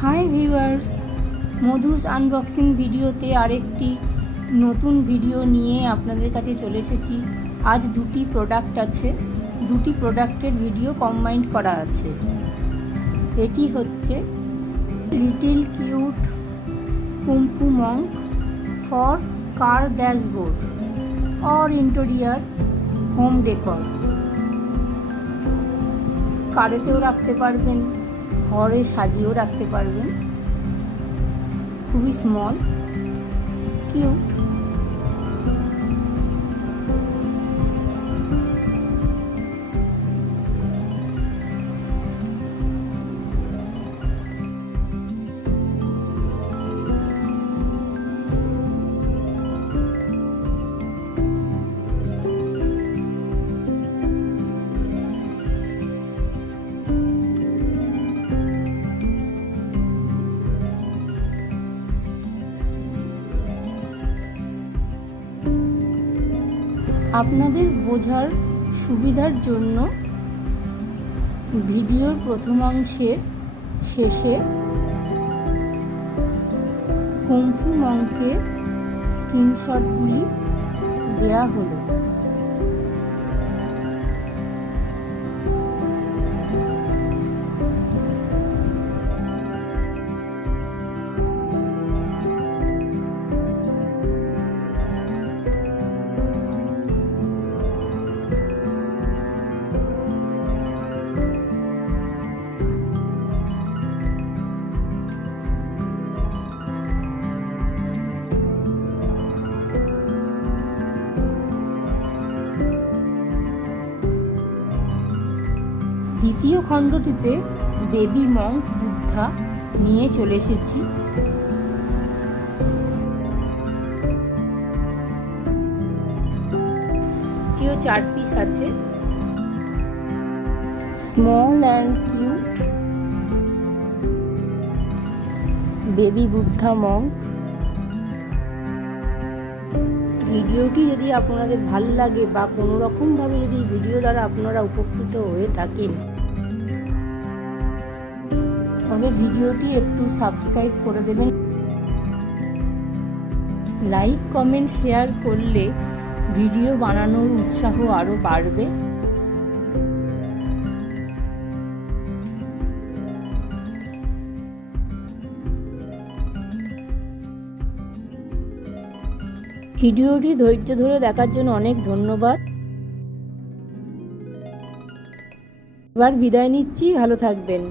Hi viewers, Madhu's unboxing ভিডিওতে আরেকটি নতুন ভিডিও নিয়ে আপনাদের কাছে চলে এসেছি। আজ দুটি প্রোডাক্ট আছে, দুটি প্রোডাক্টের ভিডিও কম্বাইন্ড করা আছে। এটি হচ্ছে little cute kung fu monk for car dashboard or interior home decor. কারেতেও রাখতে পারবেন, ঘরে সাজিয়েও রাখতে পারবেন। খুবই স্মল, কিউট। আপনাদের বোঝার সুবিধার জন্য ভিডিওর প্রথম অংশের শেষে কুম্ফু মঙ্কের স্ক্রিনশটগুলি দেয়া হলো। দ্বিতীয় খণ্ডটিতে বেবি মঙ্ক বুদ্ধা নিয়ে চলে এসেছি। এটিও 4 পিস আছে। Small and cute baby Buddha Monk. ভিডিওটি যদি আপনাদের ভালো লাগে বা কোনো রকমভাবে যদি ভিডিও দ্বারা আপনারা উপকৃত হয়ে থাকেন, তবে ভিডিওটি একটু সাবস্ক্রাইব করে দেবেন। লাইক, কমেন্ট, শেয়ার করলে ভিডিও বানানোর উৎসাহ আরও বাড়বে। ভিডিওটি ধৈর্য ধরে দেখার জন্য অনেক ধন্যবাদ। এবার বিদায় নিচ্ছি, ভালো থাকবেন।